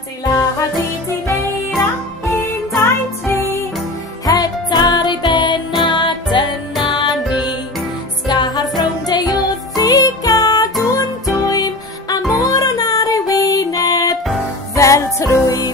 adeiladu deilera un dau tri hectar I ben a dyna ni sgahar ffrwnd ei wrth I gadw'n dwym a môr yn ar ei wyneb fel trwy